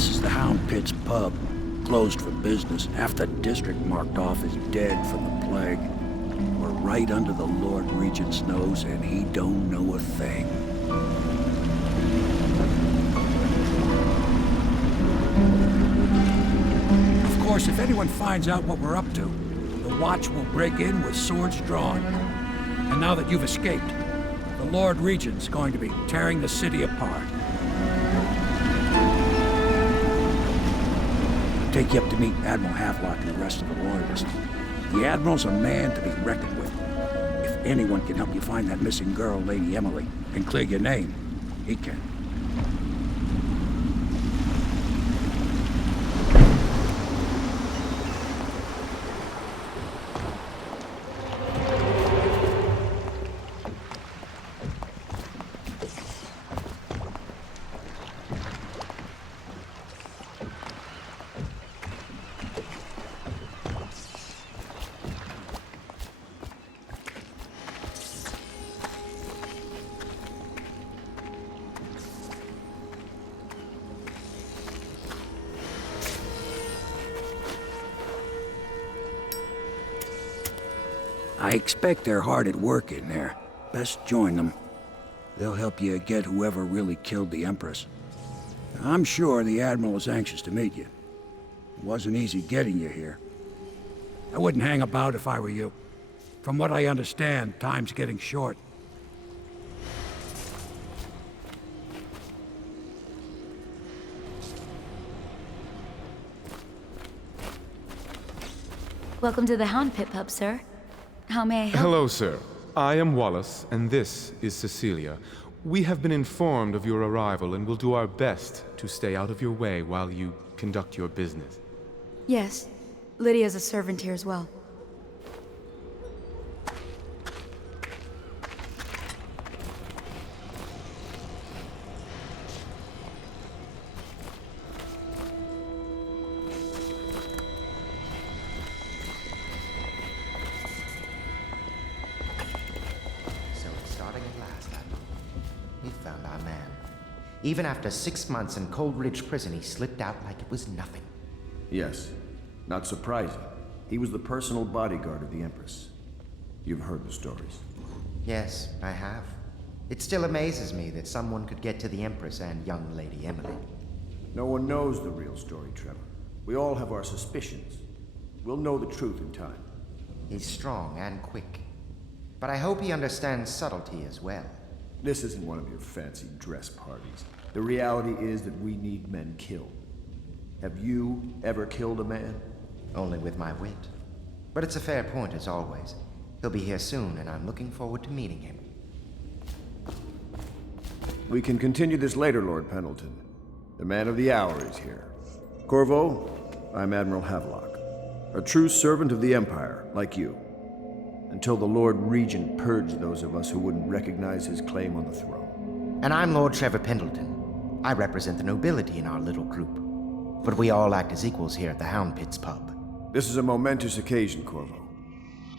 This is the Hound Pit's pub, closed for business. Half the district marked off as dead from the plague. We're right under the Lord Regent's nose, and he don't know a thing. Of course, if anyone finds out what we're up to, the Watch will break in with swords drawn. And now that you've escaped, the Lord Regent's going to be tearing the city apart. Take you up to meet Admiral Havelock and the rest of the Loyalists. The Admiral's a man to be reckoned with. If anyone can help you find that missing girl, Lady Emily, and clear your name, he can. I expect they're hard at work in there. Best join them. They'll help you get whoever really killed the Empress. I'm sure the Admiral is anxious to meet you. It wasn't easy getting you here. I wouldn't hang about if I were you. From what I understand, time's getting short. Welcome to the Hound Pit Pub, sir. How may I help? Hello, sir. I am Wallace, and this is Cecilia. We have been informed of your arrival and will do our best to stay out of your way while you conduct your business. Yes. Lydia's a servant here as well. Even after 6 months in Coldridge Prison, he slipped out like it was nothing. Yes. Not surprising. He was the personal bodyguard of the Empress. You've heard the stories. Yes, I have. It still amazes me that someone could get to the Empress and young Lady Emily. No one knows the real story, Trevor. We all have our suspicions. We'll know the truth in time. He's strong and quick. But I hope he understands subtlety as well. This isn't one of your fancy dress parties. The reality is that we need men killed. Have you ever killed a man? Only with my wit. But it's a fair point as always. He'll be here soon, and I'm looking forward to meeting him. We can continue this later, Lord Pendleton. The man of the hour is here. Corvo, I'm Admiral Havelock. A true servant of the Empire, like you. Until the Lord Regent purged those of us who wouldn't recognize his claim on the throne. And I'm Lord Trevor Pendleton. I represent the nobility in our little group. But we all act as equals here at the Hound Pit's pub. This is a momentous occasion, Corvo.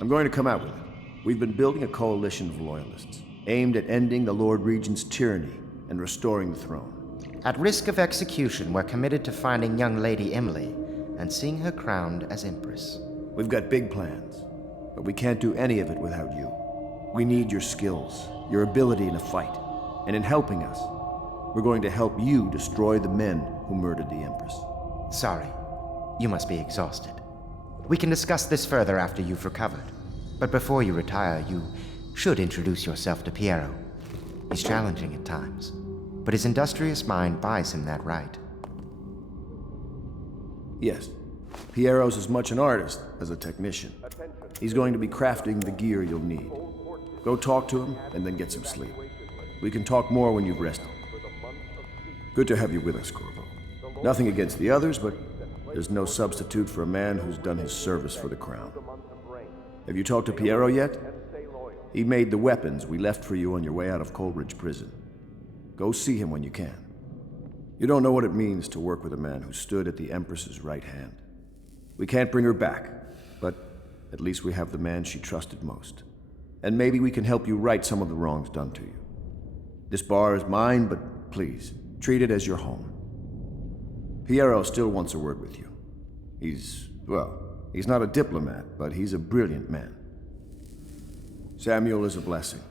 I'm going to come out with it. We've been building a coalition of loyalists, aimed at ending the Lord Regent's tyranny and restoring the throne. At risk of execution, we're committed to finding young Lady Emily and seeing her crowned as Empress. We've got big plans. But we can't do any of it without you. We need your skills, your ability in a fight. And in helping us, we're going to help you destroy the men who murdered the Empress. Sorry. You must be exhausted. We can discuss this further after you've recovered. But before you retire, you should introduce yourself to Piero. He's challenging at times, but his industrious mind buys him that right. Yes. Piero's as much an artist as a technician. He's going to be crafting the gear you'll need. Go talk to him, and then get some sleep. We can talk more when you've rested. Good to have you with us, Corvo. Nothing against the others, but there's no substitute for a man who's done his service for the crown. Have you talked to Piero yet? He made the weapons we left for you on your way out of Coldridge Prison. Go see him when you can. You don't know what it means to work with a man who stood at the Empress's right hand. We can't bring her back, but at least we have the man she trusted most. And maybe we can help you right some of the wrongs done to you. This bar is mine, but please, treat it as your home. Piero still wants a word with you. He's not a diplomat, but he's a brilliant man. Samuel is a blessing.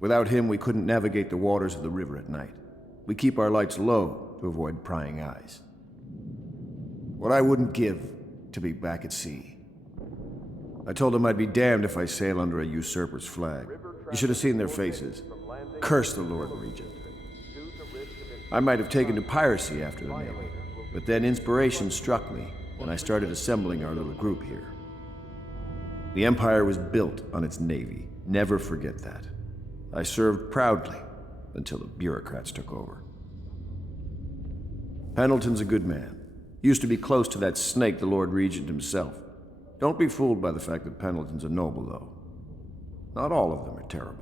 Without him, we couldn't navigate the waters of the river at night. We keep our lights low to avoid prying eyes. What I wouldn't give to be back at sea. I told them I'd be damned if I sail under a usurper's flag. You should have seen their faces. Curse the Lord Regent. I might have taken to piracy after the Navy, but then inspiration struck me, and I started assembling our little group here. The Empire was built on its navy. Never forget that. I served proudly until the bureaucrats took over. Pendleton's a good man. Used to be close to that snake, the Lord Regent himself. Don't be fooled by the fact that Pendleton's a noble, though. Not all of them are terrible.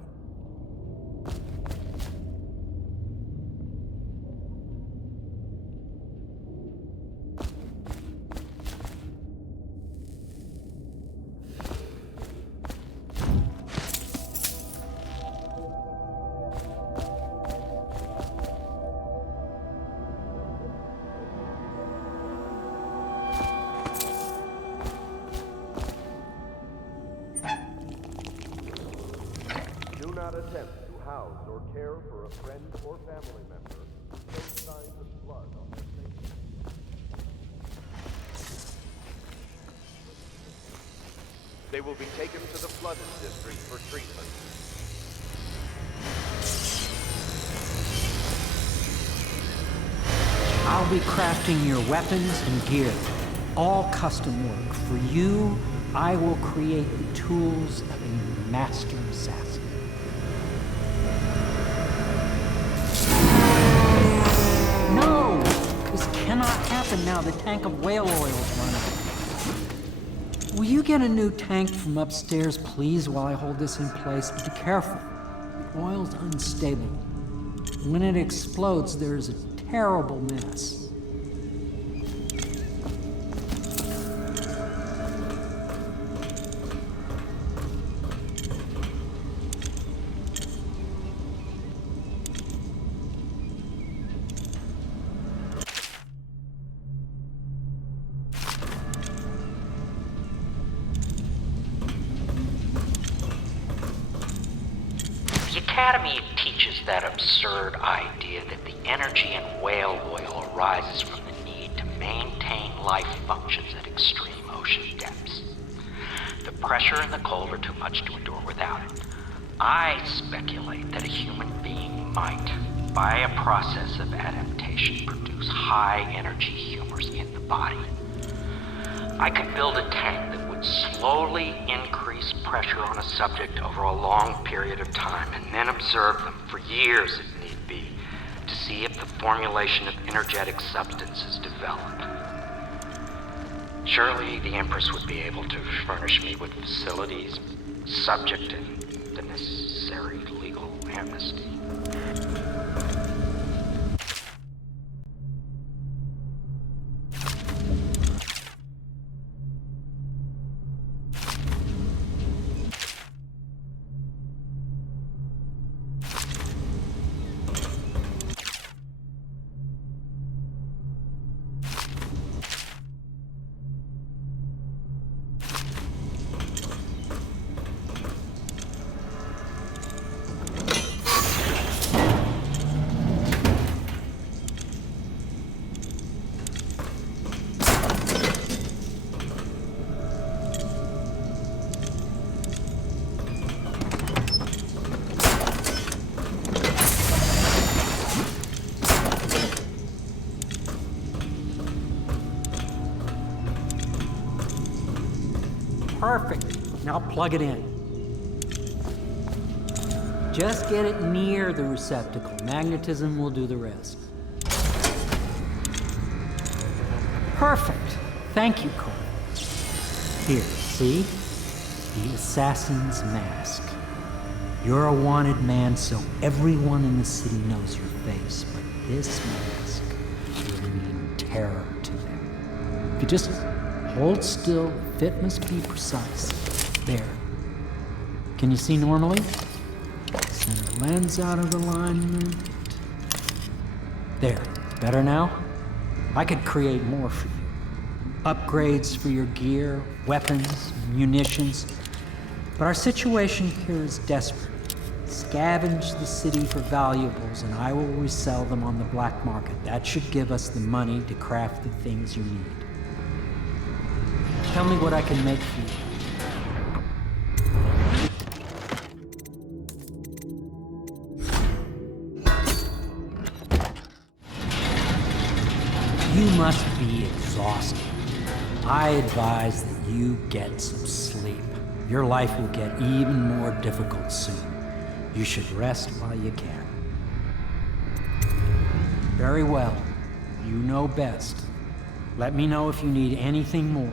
Do not attempt to house or care for a friend or family member who shows signs of blood on their face. They will be taken to the flooded district for treatment. I'll be crafting your weapons and gear. All custom work. For you, I will create the tools of a master assassin. No! This cannot happen now. The tank of whale oil is running. Will you get a new tank from upstairs, please, while I hold this in place? Be careful. The oil's unstable. When it explodes, there's a terrible mess. The Academy teaches that absurd idea that the energy in whale oil arises from the need to maintain life functions at extreme ocean depths. The pressure and the cold are too much to endure without it. I speculate that a human being might, by a process of adaptation, produce high-energy humors in the body. I could build a tank that would slowly increase pressure on a subject over a long period of time and then observe them for years if need be to see if the formulation of energetic substances develop. Surely the Empress would be able to furnish me with facilities subject to the necessary legal amnesty. Perfect. Now plug it in. Just get it near the receptacle. Magnetism will do the rest. Perfect. Thank you, Cole. Here, see? The assassin's mask. You're a wanted man, so everyone in the city knows your face, but this mask will mean terror to them. If you just hold still, the fit must be precise. There. Can you see normally? Center lens out of alignment. There. Better now? I could create more for you. Upgrades for your gear, weapons, munitions. But our situation here is desperate. Scavenge the city for valuables and I will resell them on the black market. That should give us the money to craft the things you need. Tell me what I can make for you. You must be exhausted. I advise that you get some sleep. Your life will get even more difficult soon. You should rest while you can. Very well. You know best. Let me know if you need anything more.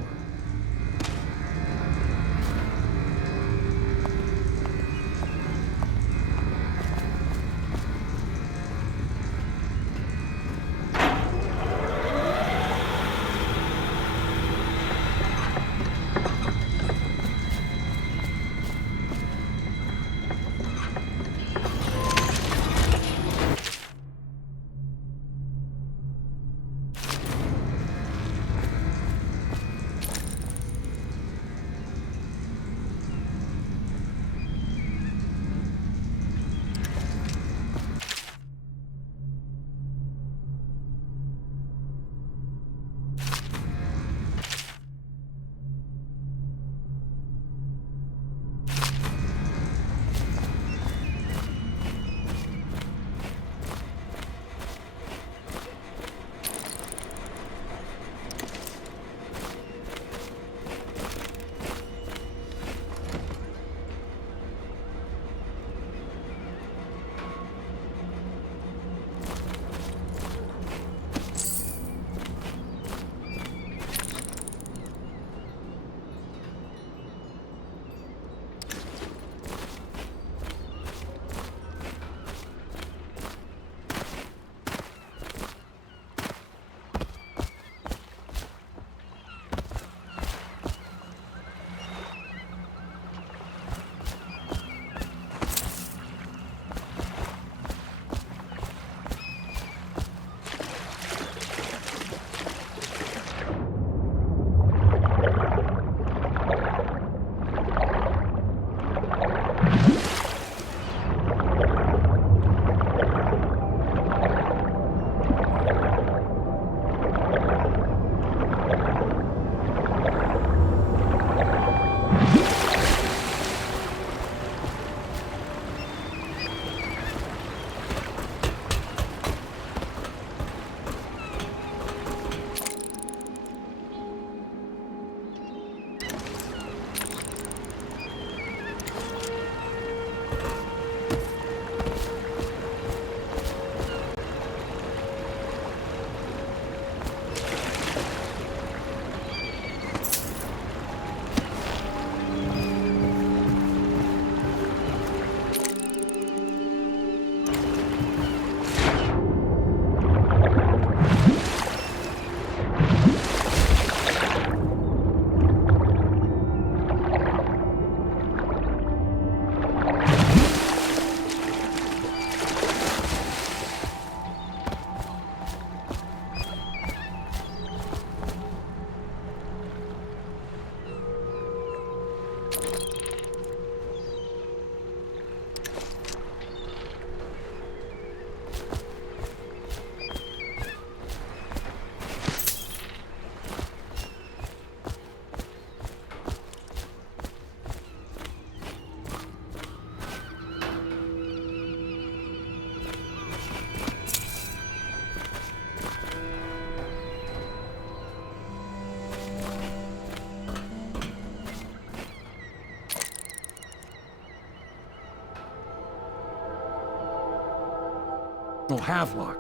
Havelock.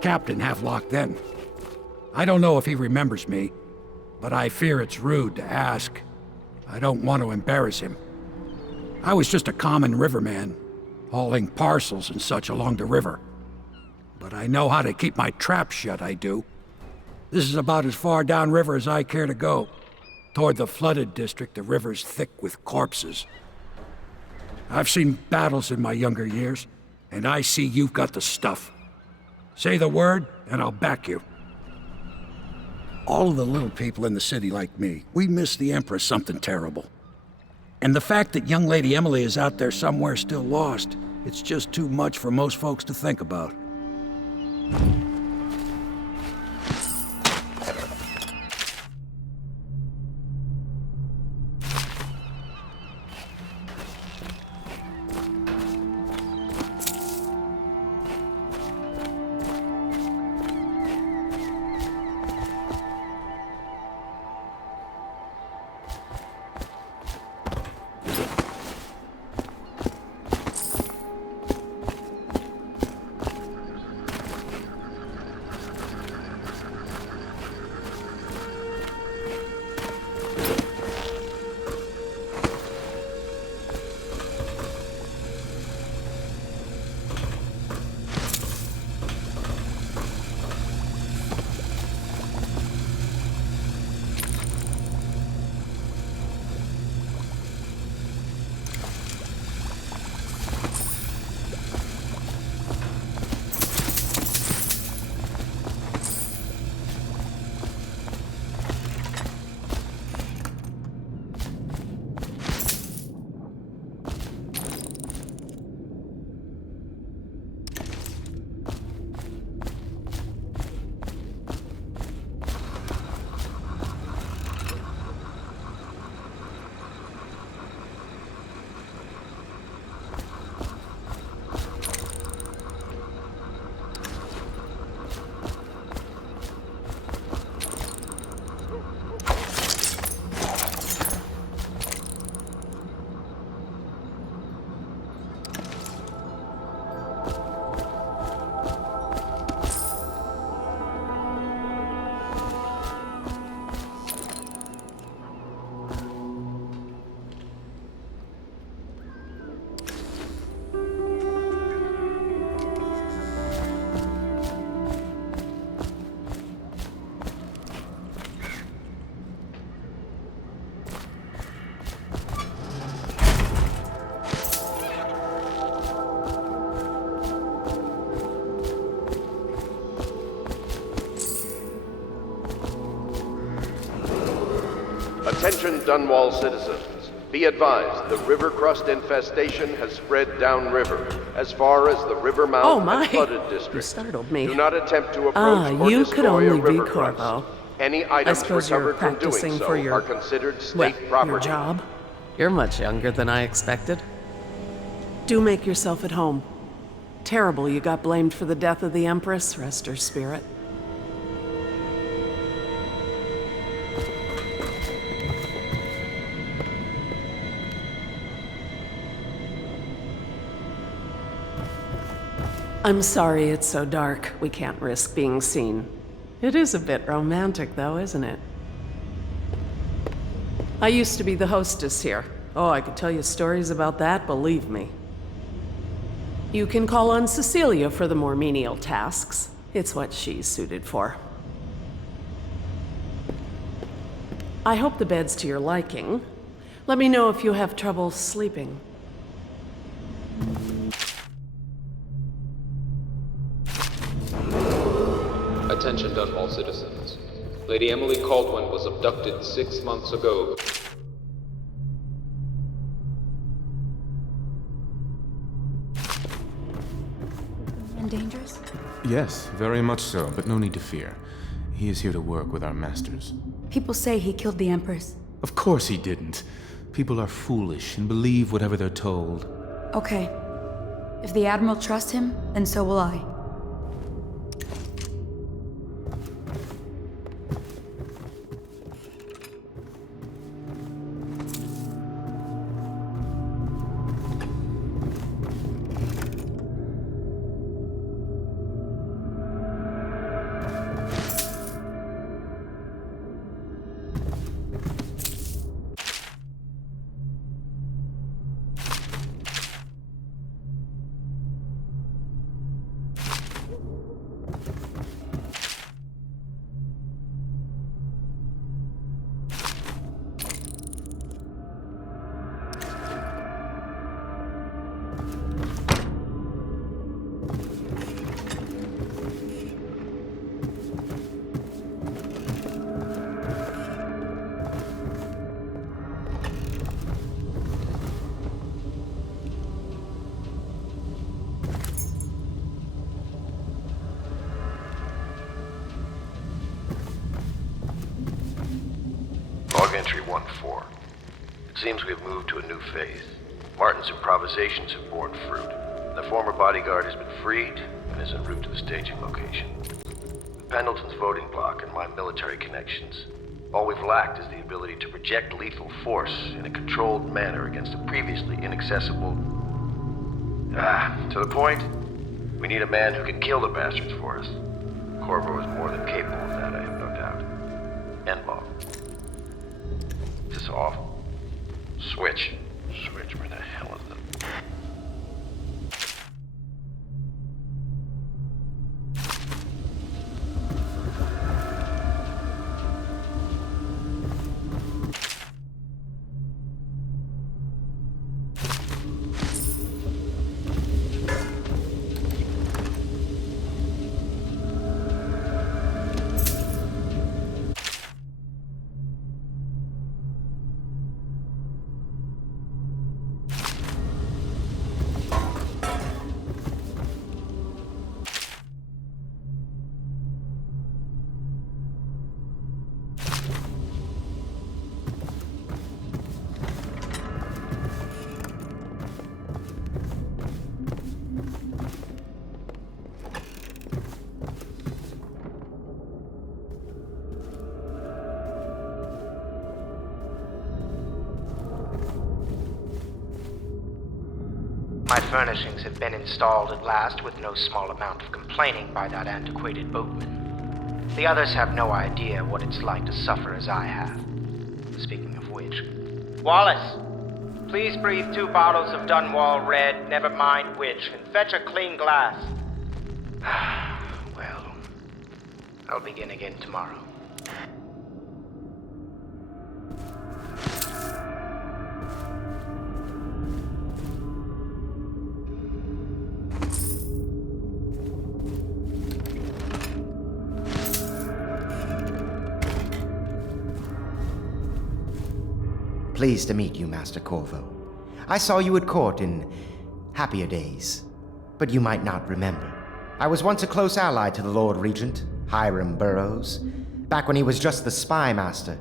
Captain Havelock then. I don't know if he remembers me, but I fear it's rude to ask. I don't want to embarrass him. I was just a common riverman, hauling parcels and such along the river. But I know how to keep my trap shut, I do. This is about as far downriver as I care to go. Toward the flooded district, the river's thick with corpses. I've seen battles in my younger years, and I see you've got the stuff. Say the word, and I'll back you. All of the little people in the city like me, we miss the Empress something terrible. And the fact that young Lady Emily is out there somewhere still lost, it's just too much for most folks to think about. Attention Dunwall citizens. Be advised, the river crust infestation has spread downriver, as far as the river mouth and flooded district. You startled me. Do not attempt to approach or you destroy could only a be river Corvo. crust. Any items suppose you're recovered from doing practicing so for your- are considered Well, state property. your job. You're much younger than I expected. Do make yourself at home. Terrible you got blamed for the death of the Empress. Rest her spirit. I'm sorry it's so dark. We can't risk being seen. It is a bit romantic, though, isn't it? I used to be the hostess here. Oh, I could tell you stories about that, believe me. You can call on Cecilia for the more menial tasks. It's what she's suited for. I hope the bed's to your liking. Let me know if you have trouble sleeping. Attention Dunwall citizens. Lady Emily Caldwin was abducted 6 months ago. And dangerous? Yes, very much so, but no need to fear. He is here to work with our masters. People say he killed the Empress. Of course he didn't. People are foolish and believe whatever they're told. Okay. If the Admiral trusts him, then so will I. Log entry 1-4. It seems we have moved to a new phase. Martin's improvisations have borne fruit. The former bodyguard has been freed and is en route to the staging location. With Pendleton's voting block and my military connections, all we've lacked is the ability to project lethal force in a controlled manner against a previously inaccessible... to the point, we need a man who can kill the bastards for us. Corvo is more than capable of that, I have no doubt. End log. Is this off? Switch. Switch, where the hell is it? My furnishings have been installed at last with no small amount of complaining by that antiquated boatman. The others have no idea what it's like to suffer as I have. Speaking of which... Wallace! Please breathe 2 bottles of Dunwall Red, never mind which, and fetch a clean glass. Well, I'll begin again tomorrow. Pleased to meet you, Master Corvo. I saw you at court in happier days, but you might not remember. I was once a close ally to the Lord Regent, Hiram Burroughs, back when he was just the spy master.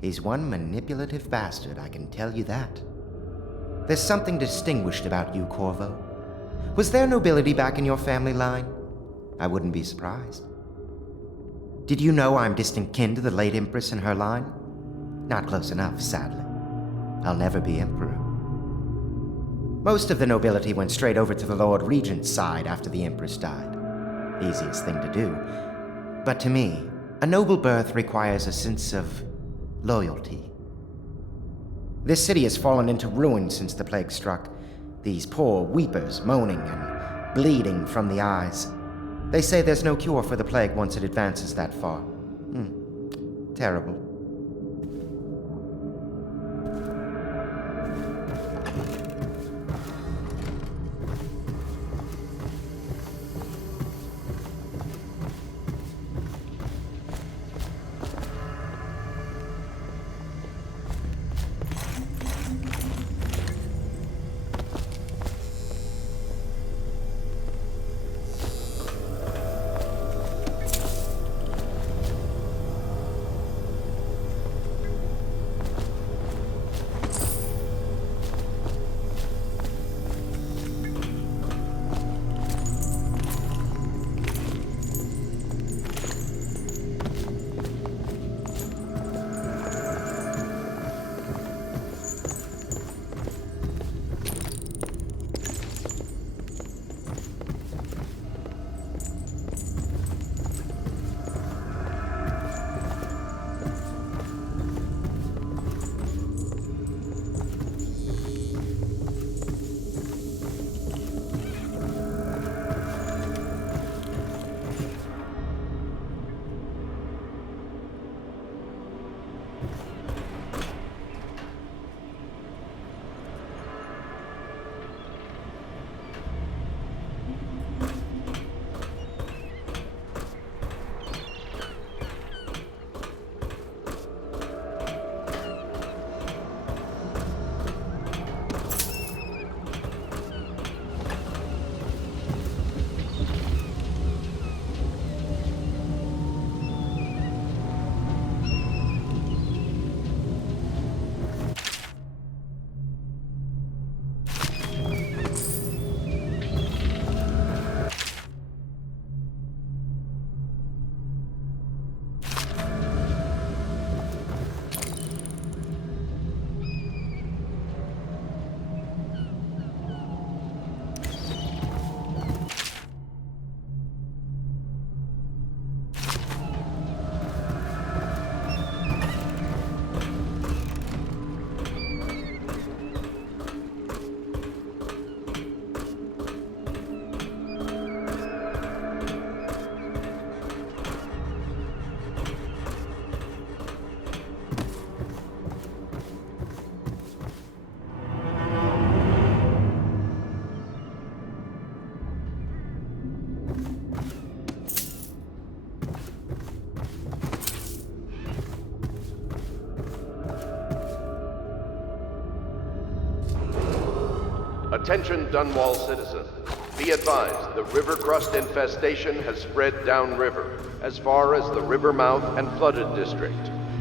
He's one manipulative bastard, I can tell you that. There's something distinguished about you, Corvo. Was there nobility back in your family line? I wouldn't be surprised. Did you know I'm distant kin to the late Empress and her line? Not close enough, sadly. I'll never be emperor. Most of the nobility went straight over to the Lord Regent's side after the Empress died. Easiest thing to do. But to me, a noble birth requires a sense of loyalty. This city has fallen into ruin since the plague struck. These poor weepers moaning and bleeding from the eyes. They say there's no cure for the plague once it advances that far. Terrible. Attention Dunwall citizens. Be advised, the river crust infestation has spread downriver, as far as the river mouth and flooded district.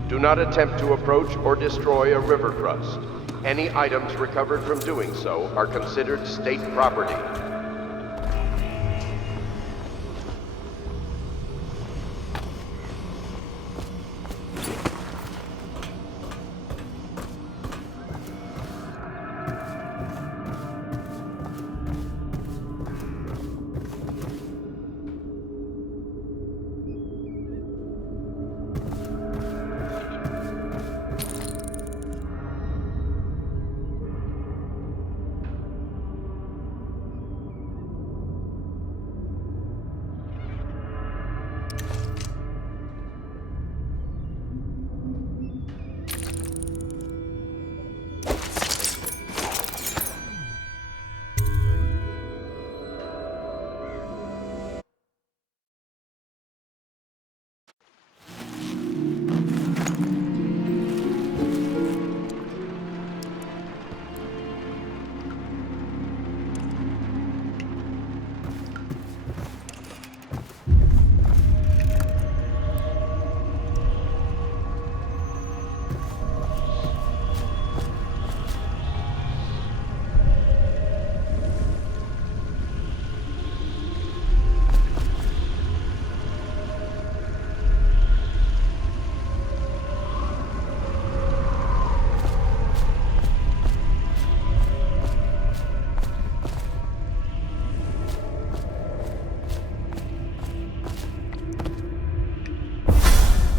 Do not attempt to approach or destroy a river crust. Any items recovered from doing so are considered state property.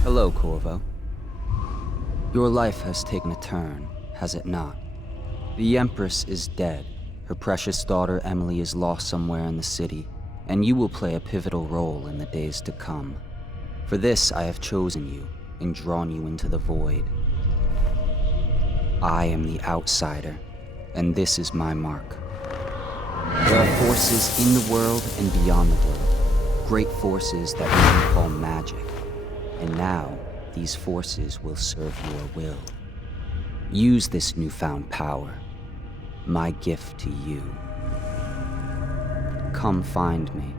Hello, Corvo. Your life has taken a turn, has it not? The Empress is dead. Her precious daughter Emily is lost somewhere in the city, and you will play a pivotal role in the days to come. For this, I have chosen you and drawn you into the void. I am the outsider, and this is my mark. There are forces in the world and beyond the world, great forces that we call magic. And now, these forces will serve your will. Use this newfound power, my gift to you. Come find me.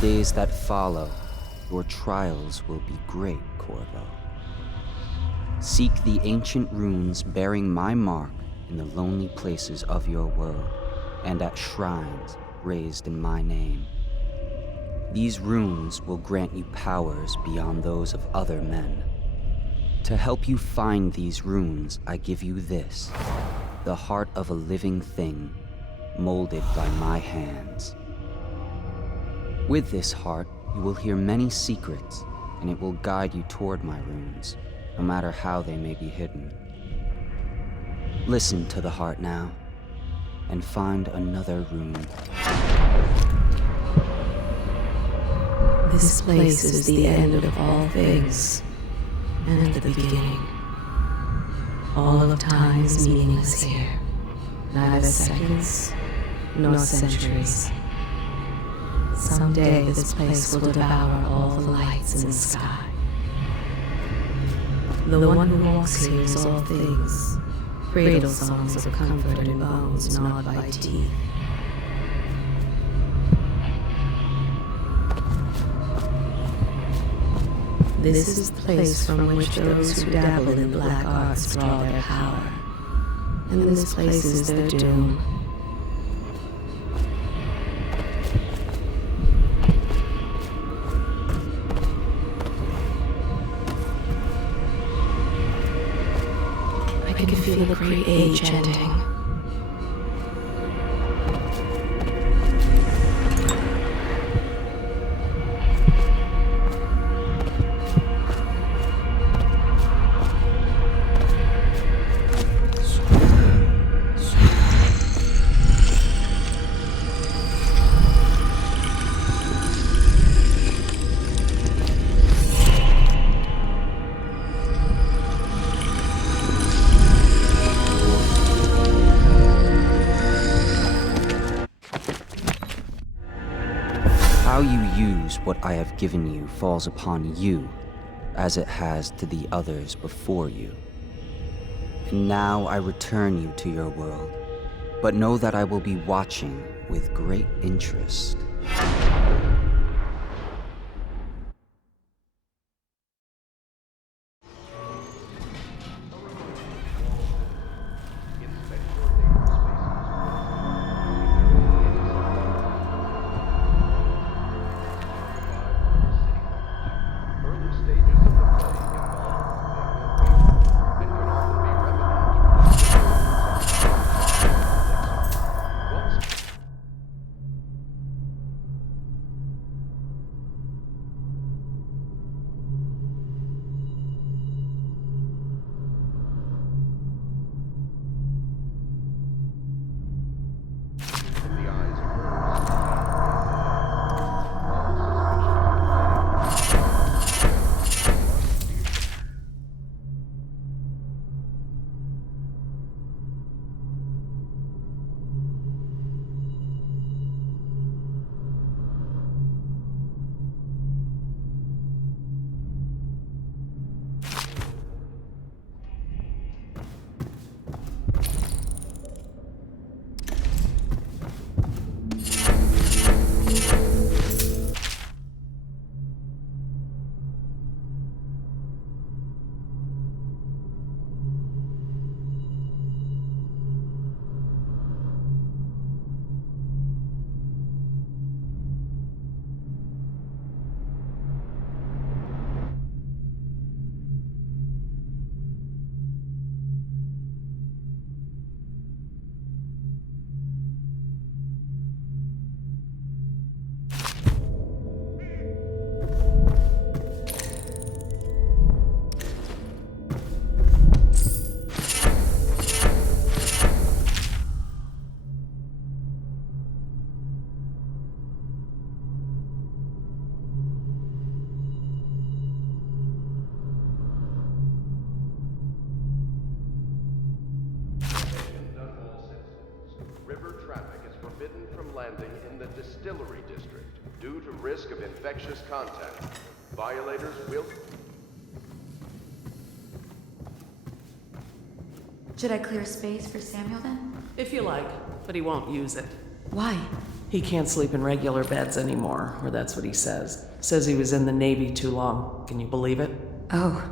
Days that follow, your trials will be great, Corvo. Seek the ancient runes bearing my mark in the lonely places of your world, and at shrines raised in my name. These runes will grant you powers beyond those of other men. To help you find these runes, I give you this, the heart of a living thing, molded by my hands. With this heart, you will hear many secrets, and it will guide you toward my runes, no matter how they may be hidden. Listen to the heart now, and find another rune. This place is the end of all things, and the beginning. All of time is meaningless here. Neither seconds, nor centuries. Someday this place will devour all the lights in the sky. The one who walks here is all things. Cradle songs of comfort and bones gnawed by teeth. This is the place from which those who dabble in black arts draw their power. And this place is their doom. I can feel a great age ending. How you use what I have given you falls upon you, as it has to the others before you. And now I return you to your world, but know that I will be watching with great interest. Landing in the distillery district due to risk of infectious contact. Violators will... Should I clear space for Samuel then? If you like, but he won't use it. Why? He can't sleep in regular beds anymore, or that's what he says. Says he was in the Navy too long. Can you believe it? Oh.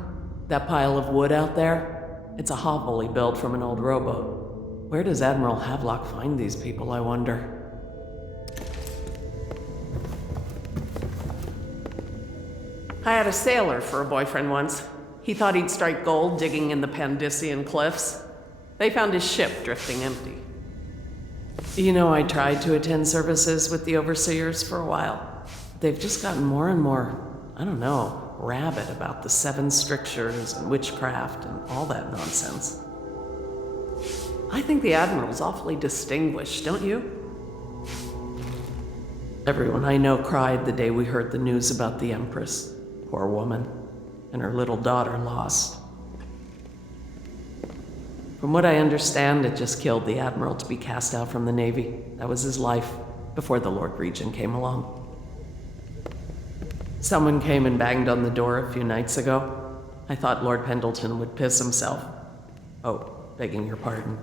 That pile of wood out there? It's a hovel he built from an old rowboat. Where does Admiral Havelock find these people, I wonder? I had a sailor for a boyfriend once. He thought he'd strike gold digging in the Pandician cliffs. They found his ship drifting empty. You know, I tried to attend services with the overseers for a while. They've just gotten more and more, I don't know, rabid about the 7 strictures and witchcraft and all that nonsense. I think the Admiral's awfully distinguished, don't you? Everyone I know cried the day we heard the news about the Empress. Poor woman. And her little daughter lost. From what I understand, it just killed the Admiral to be cast out from the Navy. That was his life, before the Lord Regent came along. Someone came and banged on the door a few nights ago. I thought Lord Pendleton would piss himself. Oh, begging your pardon.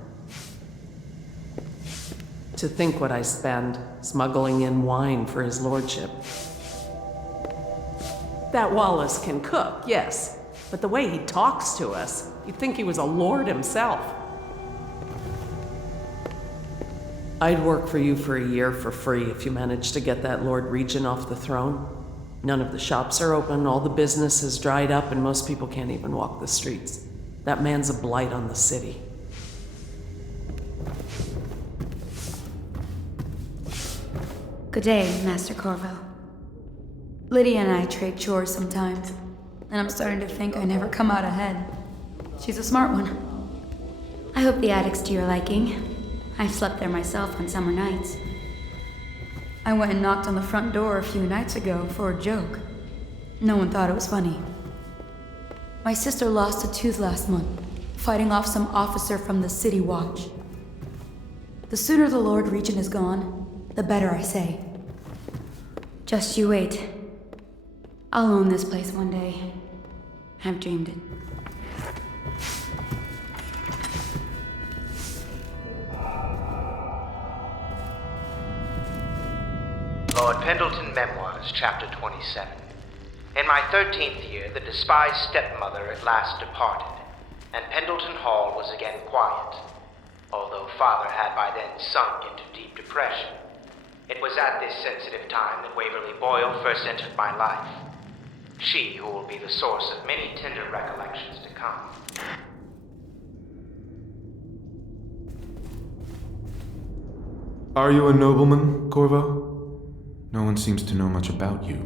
To think what I spend smuggling in wine for his lordship. That Wallace can cook, yes, but the way he talks to us, you'd think he was a lord himself. I'd work for you for a year for free if you managed to get that Lord Regent off the throne. None of the shops are open, all the business has dried up, and most people can't even walk the streets. That man's a blight on the city. Good day, Master Corvo. Lydia and I trade chores sometimes, and I'm starting to think I never come out ahead. She's a smart one. I hope the attic's to your liking. I've slept there myself on summer nights. I went and knocked on the front door a few nights ago for a joke. No one thought it was funny. My sister lost a tooth last month, fighting off some officer from the City Watch. The sooner the Lord Regent is gone, the better, I say. Just you wait. I'll own this place one day. I've dreamed it. Lord Pendleton Memoirs, Chapter 27. In my 13th year, the despised stepmother at last departed, and Pendleton Hall was again quiet, although Father had by then sunk into deep depression. It was at this sensitive time that Waverly Boyle first entered my life. She who will be the source of many tender recollections to come. Are you a nobleman, Corvo? No one seems to know much about you.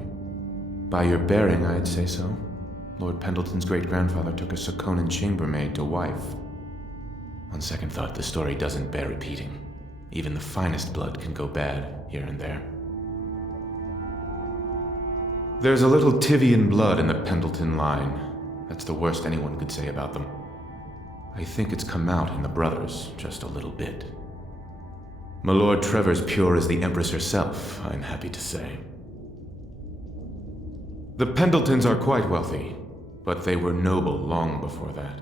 By your bearing, I'd say so. Lord Pendleton's great-grandfather took a Sokonan chambermaid to wife. On second thought, the story doesn't bear repeating. Even the finest blood can go bad, here and there. There's a little Tivian blood in the Pendleton line. That's the worst anyone could say about them. I think it's come out in the brothers, just a little bit. My Lord Trevor's pure as the Empress herself, I'm happy to say. The Pendletons are quite wealthy, but they were noble long before that.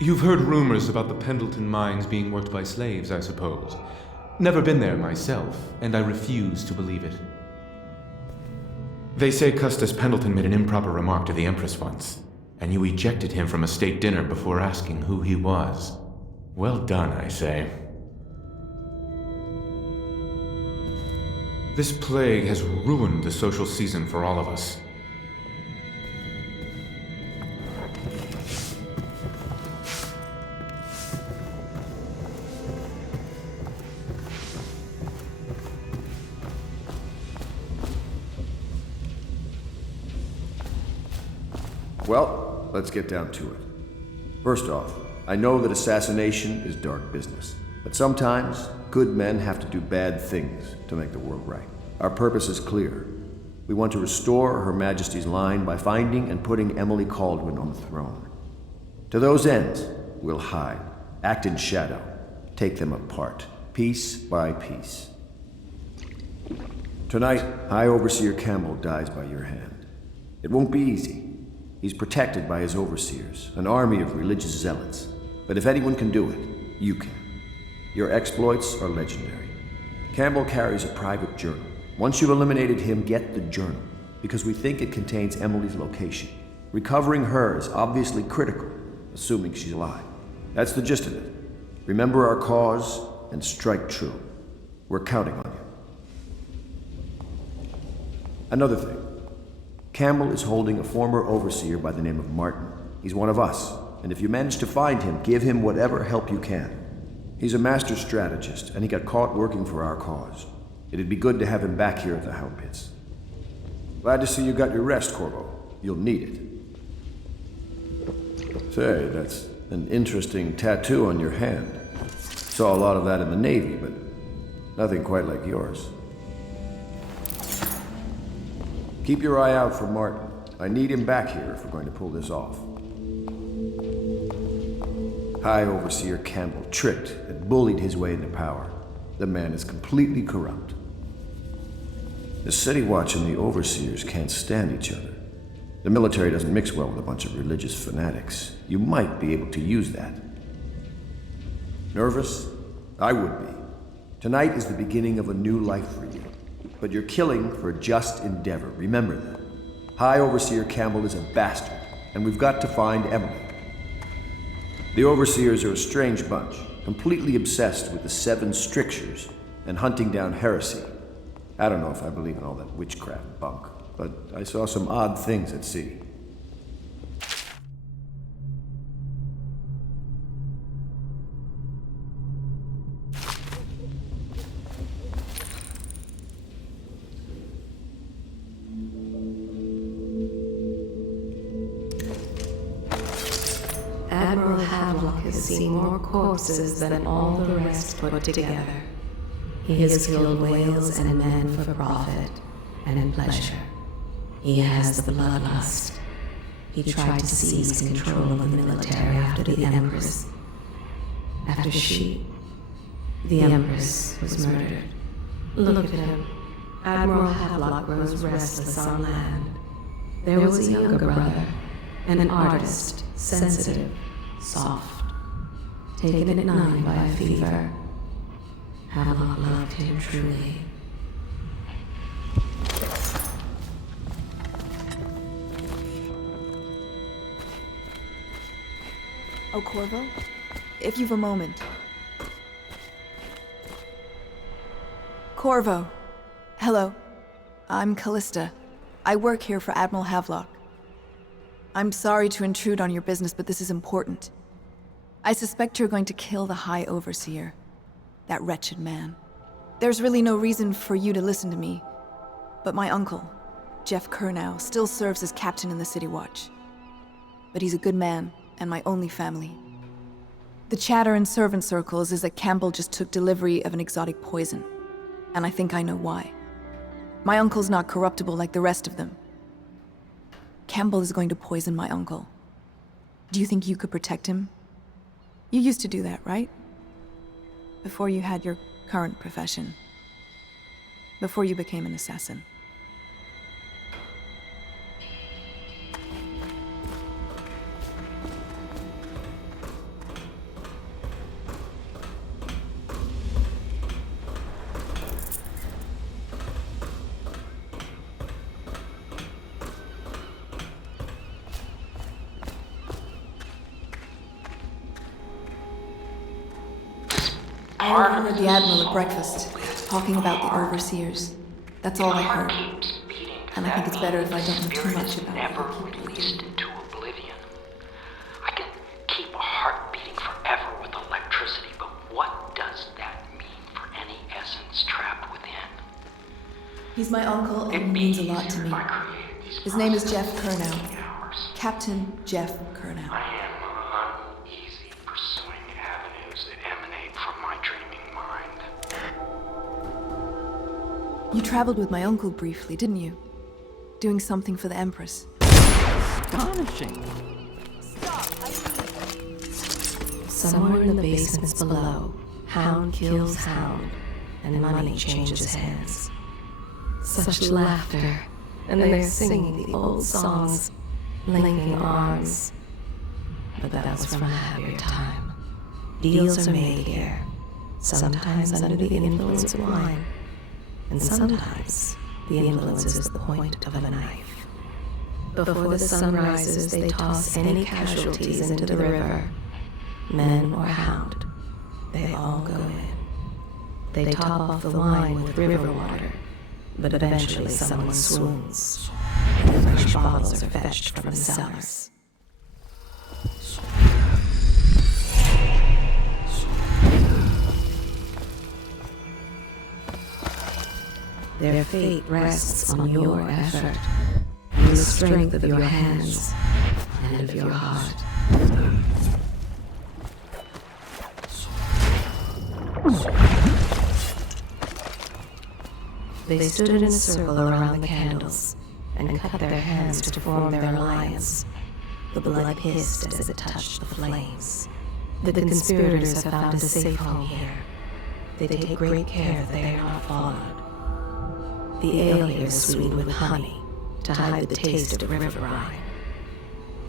You've heard rumors about the Pendleton mines being worked by slaves, I suppose. Never been there myself, and I refuse to believe it. They say Custis Pendleton made an improper remark to the Empress once, and you ejected him from a state dinner before asking who he was. Well done, I say. This plague has ruined the social season for all of us. Well, let's get down to it. First off, I know that assassination is dark business, but sometimes good men have to do bad things to make the world right. Our purpose is clear. We want to restore Her Majesty's line by finding and putting Emily Caldwin on the throne. To those ends, we'll hide, act in shadow, take them apart, piece by piece. Tonight, High Overseer Campbell dies by your hand. It won't be easy. He's protected by his overseers, an army of religious zealots. But if anyone can do it, you can. Your exploits are legendary. Campbell carries a private journal. Once you've eliminated him, get the journal, because we think it contains Emily's location. Recovering her is obviously critical, assuming she's alive. That's the gist of it. Remember our cause and strike true. We're counting on you. Another thing. Campbell is holding a former overseer by the name of Martin. He's one of us, and if you manage to find him, give him whatever help you can. He's a master strategist, and he got caught working for our cause. It'd be good to have him back here at the Hound Pits. Glad to see you got your rest, Corvo. You'll need it. Say, that's an interesting tattoo on your hand. Saw a lot of that in the Navy, but nothing quite like yours. Keep your eye out for Martin. I need him back here if we're going to pull this off. High Overseer Campbell tricked and bullied his way into power. The man is completely corrupt. The City Watch and the Overseers can't stand each other. The military doesn't mix well with a bunch of religious fanatics. You might be able to use that. Nervous? I would be. Tonight is the beginning of a new life for you. But you're killing for a just endeavor. Remember that. High Overseer Campbell is a bastard, and we've got to find Emily. The Overseers are a strange bunch, completely obsessed with the 7 strictures and hunting down heresy. I don't know if I believe in all that witchcraft bunk, but I saw some odd things at sea. Admiral Havelock has seen more corpses than all the rest put together. He has killed whales and men for profit and in pleasure. He has the bloodlust. He tried to seize control of the military after the Empress. After the Empress, was murdered. Look at him. Admiral Havelock grows restless on land. There was a younger brother, an artist, sensitive, soft, taken at 9 by a fever. Havelock loved him truly. Oh, Corvo? If you've a moment. Corvo. Hello. I'm Callista. I work here for Admiral Havelock. I'm sorry to intrude on your business, but this is important. I suspect you're going to kill the High Overseer. That wretched man. There's really no reason for you to listen to me, but my uncle, Jeff Kernow, still serves as captain in the City Watch. But he's a good man, and my only family. The chatter in servant circles is that Campbell just took delivery of an exotic poison, and I think I know why. My uncle's not corruptible like the rest of them. Campbell is going to poison my uncle. Do you think you could protect him? You used to do that, right? Before you had your current profession. Before you became an assassin. I overheard the Admiral at breakfast, talking about the Overseers. That's all I heard. And I think it's better if I don't know too much about it. Never released into oblivion. I can keep a heart beating forever with electricity, but what does that mean for any essence trapped within? He's my uncle and means a lot to me. His name is Jeff Kernow. Captain Jeff Kernow. I am uneasy pursuing avenues that emanate from my dreaming mind. You traveled with my uncle briefly, didn't you? Doing something for the Empress. Astonishing. Somewhere in the basements below, Hound kills Hound, and money changes hands. Such laughter, and they're singing the old songs, linking arms. But that was from a happier time. Deals are made here, sometimes under the influence of wine, and sometimes the influence is the point of a knife. Before the sun rises, they toss any casualties into the river. Men or hound, they all go in. They top off the wine with river water, but eventually someone swoons, and fresh bottles are fetched from the cellars. Their fate rests on your effort, and the strength of your hands, and of your heart. They stood in a circle around the candles, and cut their hands to form their alliance. The blood hissed as it touched the flames. The conspirators have found a safe home here. They take great care that they are not followed. The ale here is sweetened with honey, to hide the taste of river brine.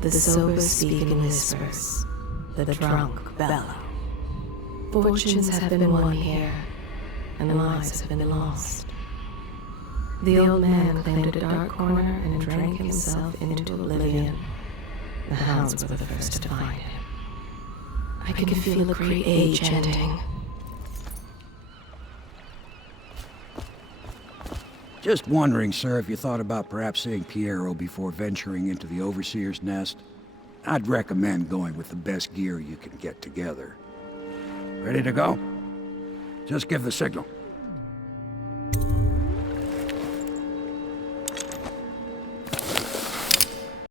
The sober speak in whispers, the drunk bellow. Fortunes have been won here, and lives have been lost. The old man claimed a dark corner and drank himself into oblivion. The hounds were the first to find him. I can feel a great age ending. Just wondering, sir, if you thought about perhaps seeing Piero before venturing into the Overseer's nest. I'd recommend going with the best gear you can get together. Ready to go? Just give the signal.